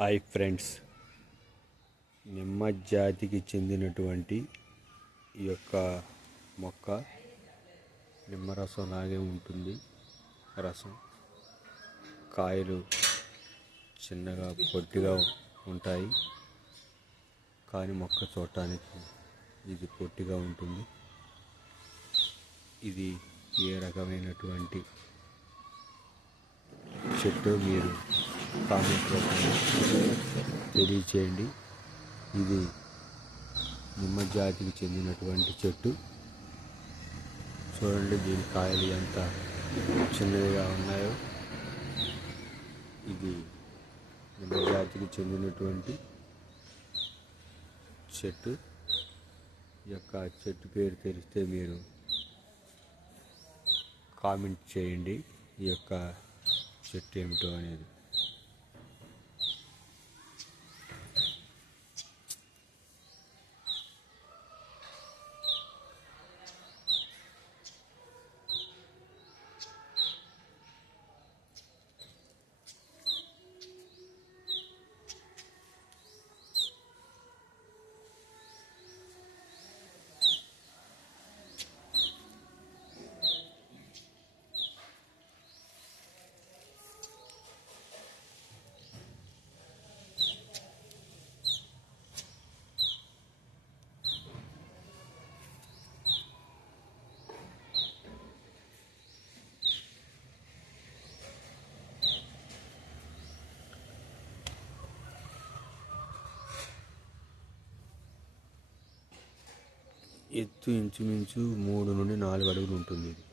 Hi friends. నిమ్మ జాతికి చెందినటువంటి ఈ యొక్క మొక్క నిమ్మరసం లాగే ఉంటుంది. రసం. కాయలు చిన్నగా పొట్టిగా ఉంటాయి. కానీ మొక్క చూడటానికి ఇది పొట్టిగా ఉంటుంది. ఇది ఏ రకమైనటువంటి చెట్టు మీరు కామెంట్ తెలియచేయండి. ఇది నిమ్మ జాతికి చెందినటువంటి చెట్టు. చూడండి దీని కాయలు ఎంత చిన్నదిగా ఉన్నాయో. ఇది నిమ్మ జాతికి చెందినటువంటి చెట్టు. ఈ యొక్క చెట్టు పేరు తెలిస్తే మీరు కామెంట్ చేయండి. ఈ యొక్క చెట్టు ఏమిటో అనేది. ఎత్తు ఇంచుమించు మూడు నుండి నాలుగు అడుగులు ఉంటుంది. ఇది